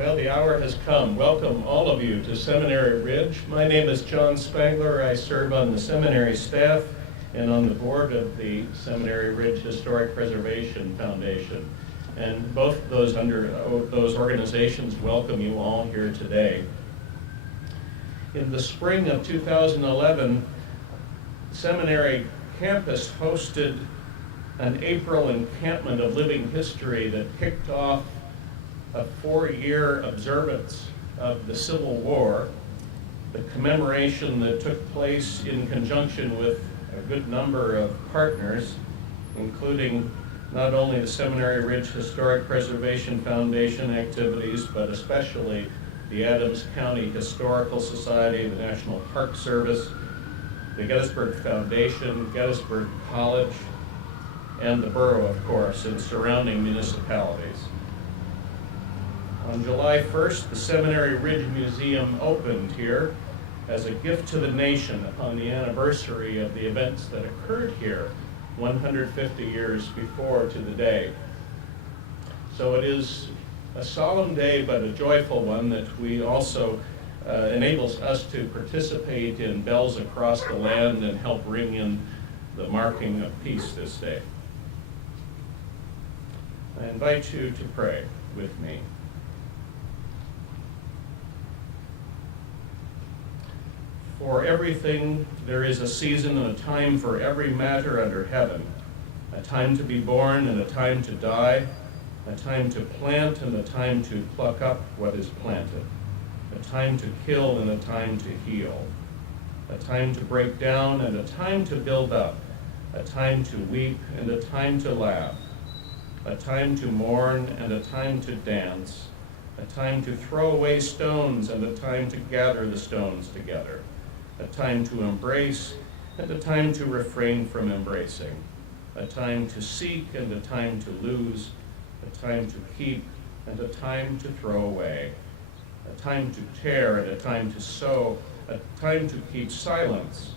Well, the hour has come. Welcome, all of you, to Seminary Ridge. My name is John Spangler. I serve on the seminary staff and on the board of the Seminary Ridge Historic Preservation Foundation. And both of those those organizations welcome you all here today. In the spring of 2011, Seminary campus hosted an April encampment of living history that kicked off a 4-year observance of the Civil War, the commemoration that took place in conjunction with a good number of partners, including not only the Seminary Ridge Historic Preservation Foundation activities, but especially the Adams County Historical Society, the National Park Service, the Gettysburg Foundation, Gettysburg College, and the borough, of course, and surrounding municipalities. On July 1st, the Seminary Ridge Museum opened here as a gift to the nation upon the anniversary of the events that occurred here 150 years before to the day. So it is a solemn day, but a joyful one that we also enables us to participate in bells across the land and help ring in the marking of peace this day. I invite you to pray with me. For everything, there is a season and a time for every matter under heaven, a time to be born and a time to die, a time to plant and a time to pluck up what is planted, a time to kill and a time to heal, a time to break down and a time to build up, a time to weep and a time to laugh, a time to mourn and a time to dance, a time to throw away stones and a time to gather the stones together, a time to embrace and a time to refrain from embracing, a time to seek and a time to lose, a time to keep and a time to throw away, a time to tear and a time to sow, a time to keep silence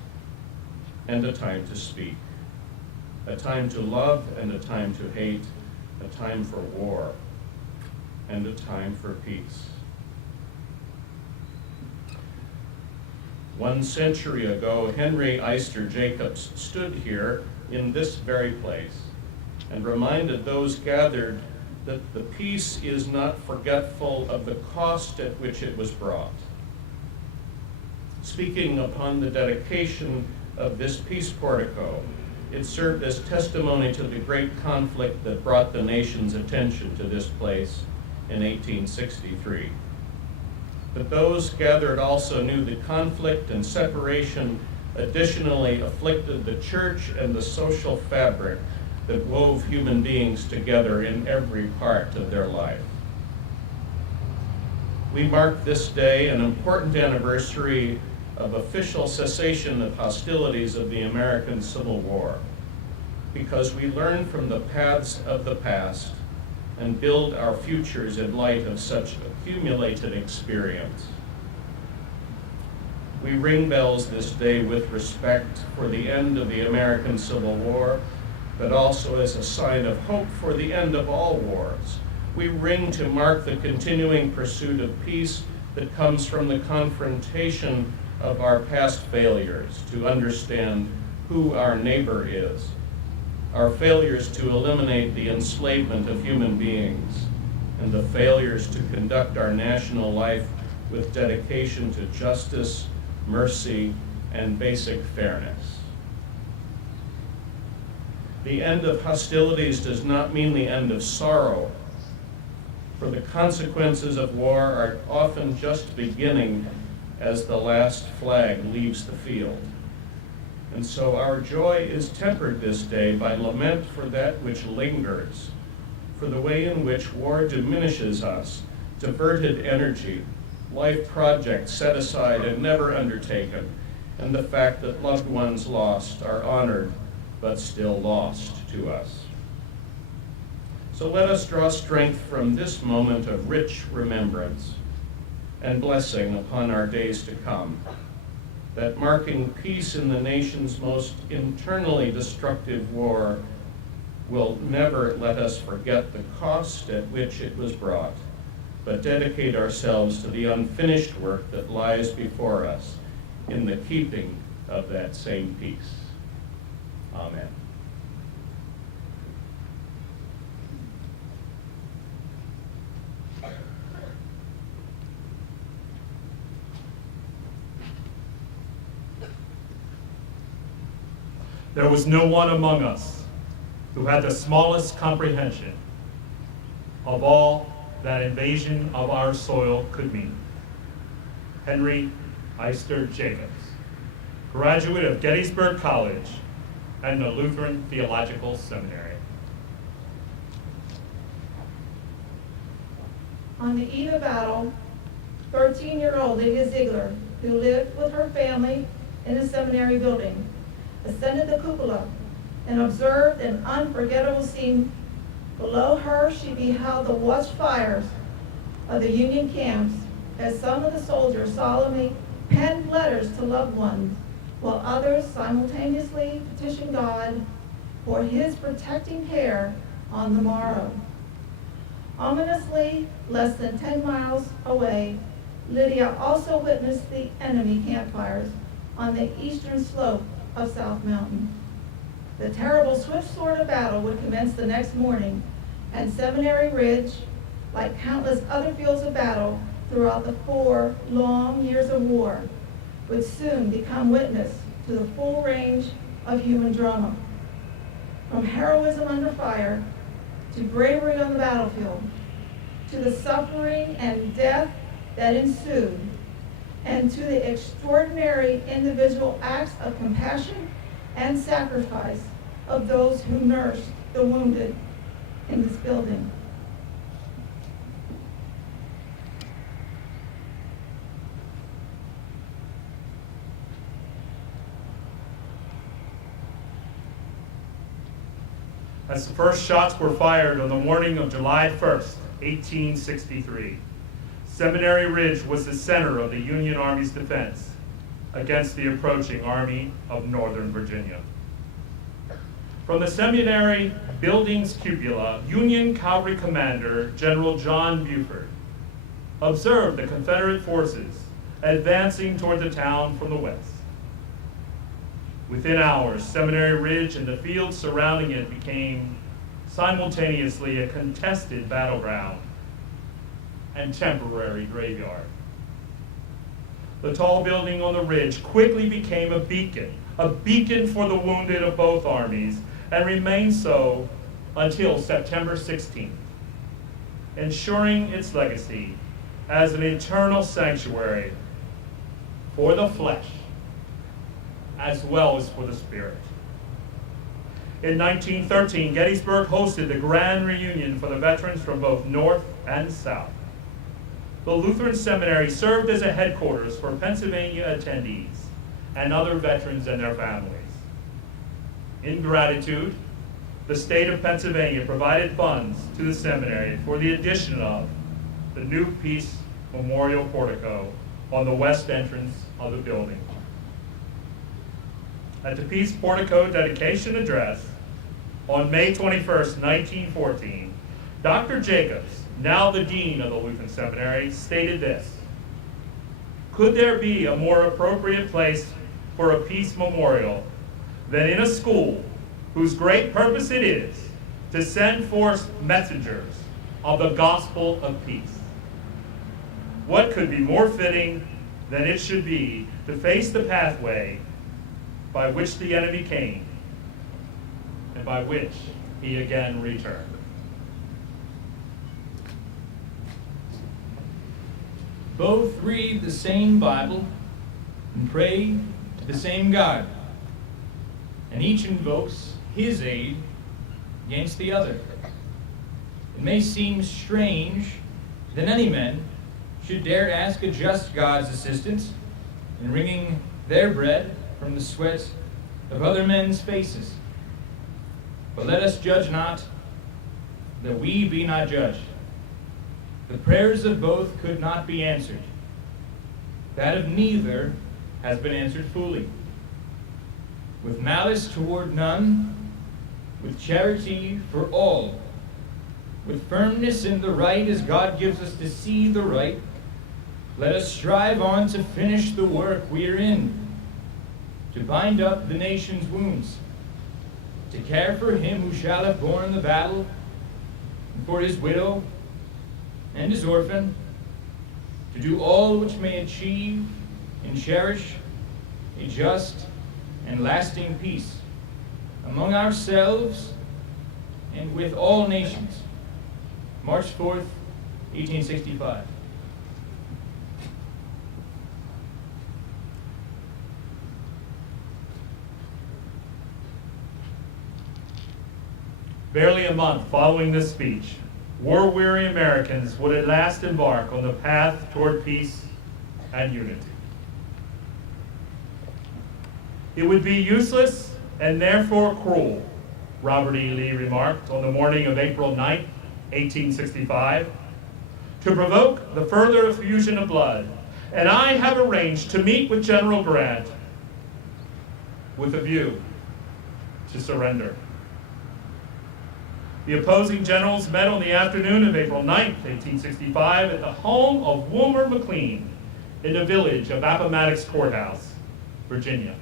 and a time to speak, a time to love and a time to hate, a time for war and a time for peace. 1 century ago, Henry Eyster Jacobs stood here in this very place and reminded those gathered that the peace is not forgetful of the cost at which it was brought. Speaking upon the dedication of this peace portico, it served as testimony to the great conflict that brought the nation's attention to this place in 1863. But those gathered also knew the conflict and separation additionally afflicted the church and the social fabric that wove human beings together in every part of their life. We mark this day an important anniversary of official cessation of hostilities of the American Civil War, because we learn from the paths of the past and build our futures in light of such accumulated experience. We ring bells this day with respect for the end of the American Civil War, but also as a sign of hope for the end of all wars. We ring to mark the continuing pursuit of peace that comes from the confrontation of our past failures to understand who our neighbor is, our failures to eliminate the enslavement of human beings, and the failures to conduct our national life with dedication to justice, mercy, and basic fairness. The end of hostilities does not mean the end of sorrow, for the consequences of war are often just beginning as the last flag leaves the field. And so our joy is tempered this day by lament for that which lingers, for the way in which war diminishes us, diverted energy, life projects set aside and never undertaken, and the fact that loved ones lost are honored but still lost to us. So let us draw strength from this moment of rich remembrance and blessing upon our days to come, that marking peace in the nation's most internally destructive war will never let us forget the cost at which it was brought, but dedicate ourselves to the unfinished work that lies before us in the keeping of that same peace. Amen. There was no one among us who had the smallest comprehension of all that invasion of our soil could mean. Henry Eyster Jacobs, graduate of Gettysburg College and the Lutheran Theological Seminary. On the eve of battle, 13-year-old Lydia Ziegler, who lived with her family in the seminary building, ascended the cupola and observed an unforgettable scene. Below her, she beheld the watchfires of the Union camps as some of the soldiers solemnly penned letters to loved ones, while others simultaneously petitioned God for his protecting care on the morrow. Ominously, less than 10 miles away, Lydia also witnessed the enemy campfires on the eastern slope of South Mountain. The terrible swift sword of battle would commence the next morning, and Seminary Ridge, like countless other fields of battle throughout the 4 long years of war, would soon become witness to the full range of human drama. From heroism under fire, to bravery on the battlefield, to the suffering and death that ensued, and to the extraordinary individual acts of compassion and sacrifice of those who nursed the wounded in this building. As the first shots were fired on the morning of July 1st, 1863, Seminary Ridge was the center of the Union Army's defense against the approaching Army of Northern Virginia. From the seminary building's cupola, Union Cavalry Commander General John Buford observed the Confederate forces advancing toward the town from the west. Within hours, Seminary Ridge and the fields surrounding it became simultaneously a contested battleground and temporary graveyard. The tall building on the ridge quickly became a beacon for the wounded of both armies, and remained so until September 16th, ensuring its legacy as an eternal sanctuary for the flesh as well as for the spirit. In 1913, Gettysburg hosted the grand reunion for the veterans from both North and South. The Lutheran Seminary served as a headquarters for Pennsylvania attendees and other veterans and their families. In gratitude, the state of Pennsylvania provided funds to the seminary for the addition of the new Peace Memorial Portico on the west entrance of the building. At the Peace Portico dedication address on May 21st, 1914, Dr. Jacobs, now the dean of the Lutheran Seminary, stated this: "Could there be a more appropriate place for a peace memorial than in a school whose great purpose it is to send forth messengers of the gospel of peace? What could be more fitting than it should be to face the pathway by which the enemy came and by which he again returned?" Both read the same Bible and pray to the same God, and each invokes his aid against the other. It may seem strange that any men should dare to ask a just God's assistance in wringing their bread from the sweat of other men's faces. But let us judge not, that we be not judged. The prayers of both could not be answered. That of neither has been answered fully. With malice toward none, with charity for all, with firmness in the right as God gives us to see the right, let us strive on to finish the work we are in, to bind up the nation's wounds, to care for him who shall have borne the battle, and for his widow and his orphan, to do all which may achieve and cherish a just and lasting peace among ourselves and with all nations. March 4th, 1865. Barely a month following this speech, war-weary Americans would at last embark on the path toward peace and unity. It would be useless and therefore cruel, Robert E. Lee remarked on the morning of April 9, 1865, to provoke the further effusion of blood, and I have arranged to meet with General Grant with a view to surrender. The opposing generals met on the afternoon of April 9, 1865, at the home of Wilmer McLean in the village of Appomattox Court House, Virginia.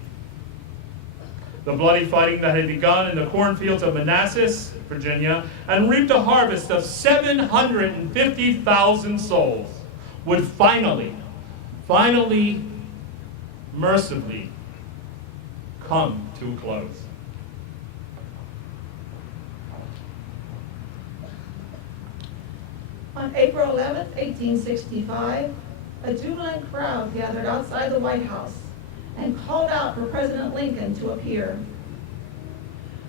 The bloody fighting that had begun in the cornfields of Manassas, Virginia, and reaped a harvest of 750,000 souls would finally, mercifully come to a close. On April 11, 1865, a jubilant crowd gathered outside the White House and called out for President Lincoln to appear.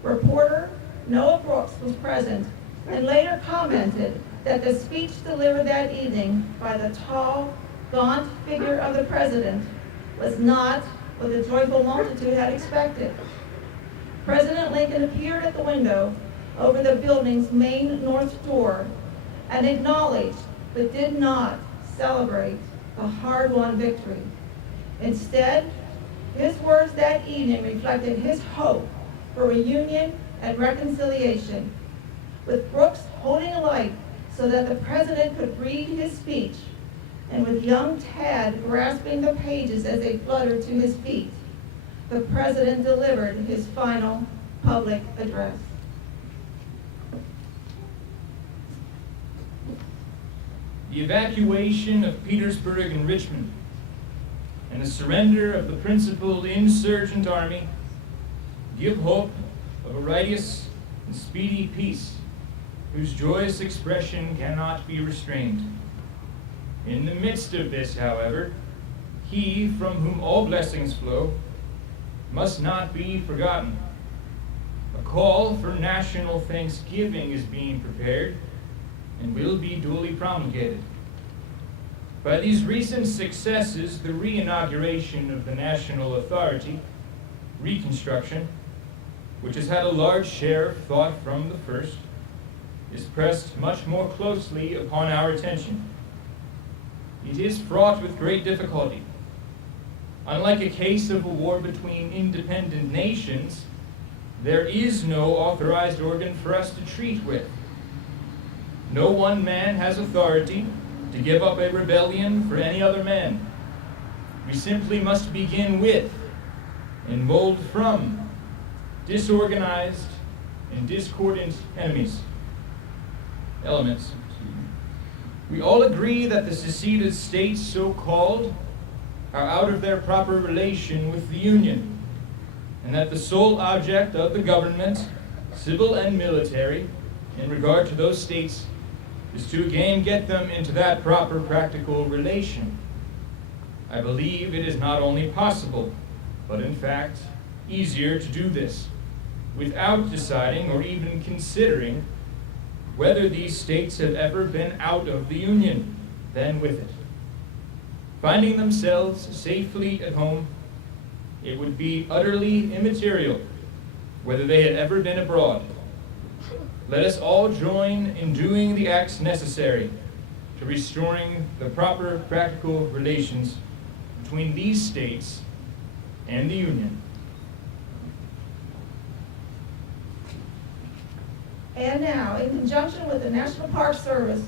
Reporter Noah Brooks was present and later commented that the speech delivered that evening by the tall, gaunt figure of the president was not what the joyful multitude had expected. President Lincoln appeared at the window over the building's main north door and acknowledged but did not celebrate the hard-won victory. Instead, his words that evening reflected his hope for reunion and reconciliation, with Brooks holding a light so that the president could read his speech, and with young Tad grasping the pages as they fluttered to his feet. The president delivered his final public address. The evacuation of Petersburg and Richmond and the surrender of the principal insurgent army give hope of a righteous and speedy peace whose joyous expression cannot be restrained. In the midst of this, however, he from whom all blessings flow must not be forgotten. A call for national thanksgiving is being prepared and will be duly promulgated. By these recent successes, the re-inauguration of the national authority, Reconstruction, which has had a large share of thought from the first, is pressed much more closely upon our attention. It is fraught with great difficulty. Unlike a case of a war between independent nations, there is no authorized organ for us to treat with. No one man has authority to give up a rebellion for any other man. We simply must begin with and mold from disorganized and discordant elements. We all agree that the seceded states, so-called, are out of their proper relation with the Union, and that the sole object of the government, civil and military, in regard to those states, is to again get them into that proper practical relation. I believe it is not only possible, but in fact easier to do this, without deciding or even considering whether these states have ever been out of the Union than with it. Finding themselves safely at home, it would be utterly immaterial whether they had ever been abroad. Let us all join in doing the acts necessary to restoring the proper practical relations between these states and the Union. And now, in conjunction with the National Park Service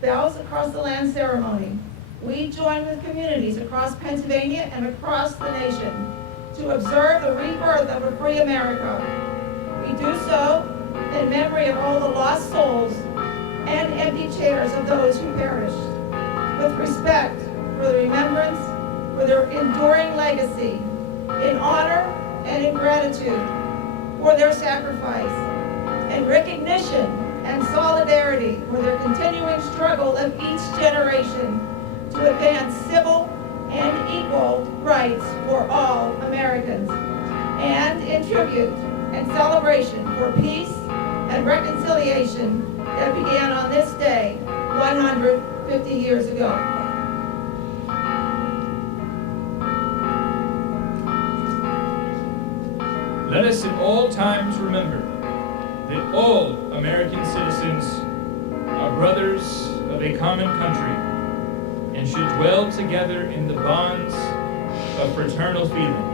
Bells Across the Land ceremony, we join with communities across Pennsylvania and across the nation to observe the rebirth of a free America. We do so in memory of all the lost souls and empty chairs of those who perished, with respect for the remembrance for their enduring legacy, in honor and in gratitude for their sacrifice, and recognition and solidarity for their continuing struggle of each generation to advance civil and equal rights for all Americans, and in tribute and celebration for peace and reconciliation that began on this day 150 years ago. Let us at all times remember that all American citizens are brothers of a common country and should dwell together in the bonds of fraternal feeling.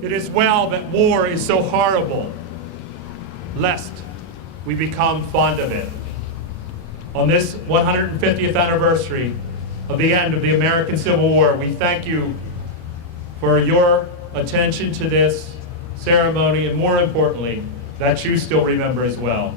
It is well that war is so horrible, lest we become fond of it. On this 150th anniversary of the end of the American Civil War, we thank you for your attention to this ceremony, and more importantly, that you still remember as well.